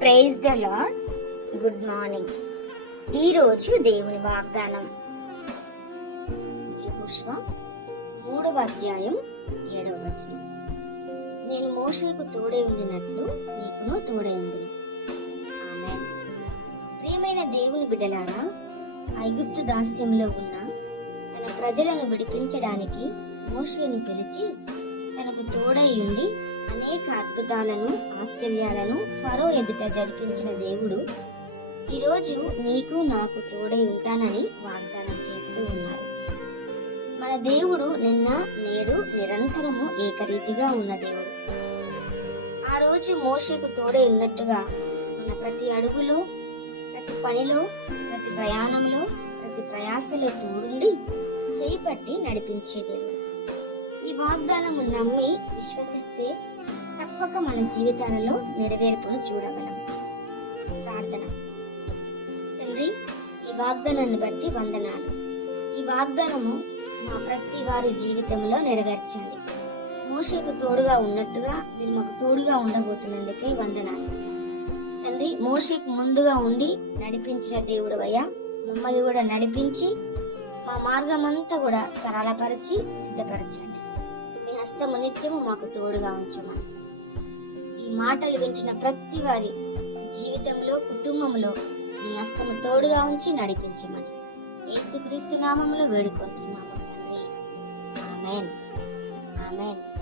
Praise the Lord good morning. ఈరోజు దేవుని వాగ్దానం. మూడవ అధ్యాయం ఏడవ వచనం. నేను మోషేకు తోడై ఉండినట్లు నీకును తోడే ఉండిన ప్రియమైన దేవుని బిడ్డలారా ఐగుప్తు దాస్యంలో ఉన్న తన ప్రజలను విడిపించడానికి మోషను పిలిచి తనకు తోడై ఉండి అనేక అద్భుతాలను ఆశ్చర్యాలను ఫరో ఎదుట జరిపించిన దేవుడు ఈరోజు నీకు నాకు తోడై ఉంటానని వాగ్దానం చేస్తూ ఉన్నారు. మన దేవుడు నిన్న నేడు నిరంతరము ఏకరీతిగా ఉన్న దేవుడు. ఆ రోజు మోషకు తోడై ఉన్నట్టుగా మన ప్రతి అడుగులో ప్రతి పనిలో ప్రతి ప్రయాణంలో ప్రతి ప్రయాసలో తోడుండి చేయి పట్టి నడిపించే దేవుడు. ఈ వాగ్దానము నమ్మి విశ్వసిస్తే తప్పక మన జీవితాలలో నెరవేర్పును చూడగలం. ప్రార్థన. తండ్రి ఈ వాగ్దానాన్ని బట్టి వందనాలు. ఈ వాగ్దానము మా ప్రతి వారి జీవితంలో నెరవేర్చండి. మోషకు తోడుగా ఉన్నట్టుగా మీరు మాకు తోడుగా ఉండబోతున్నందుకే వందనాలు. తండ్రి మోషకు ముందుగా ఉండి నడిపించిన దేవుడు అయ్యా మమ్మల్ని కూడా నడిపించి మా మార్గం అంతా కూడా సరళపరిచి సిద్ధపరచండి. హస్తము నిత్యము మాకు తోడుగా ఉంచమని. ఈ మాటలు వింటున్న ప్రతి వారి జీవితంలో కుటుంబంలో నీ హస్తము తోడుగా ఉంచి నడిపించమని. యేసుక్రీస్తు నామములో వేడుకుంటున్నాము తండ్రి. ఆమెన్. ఆమెన్.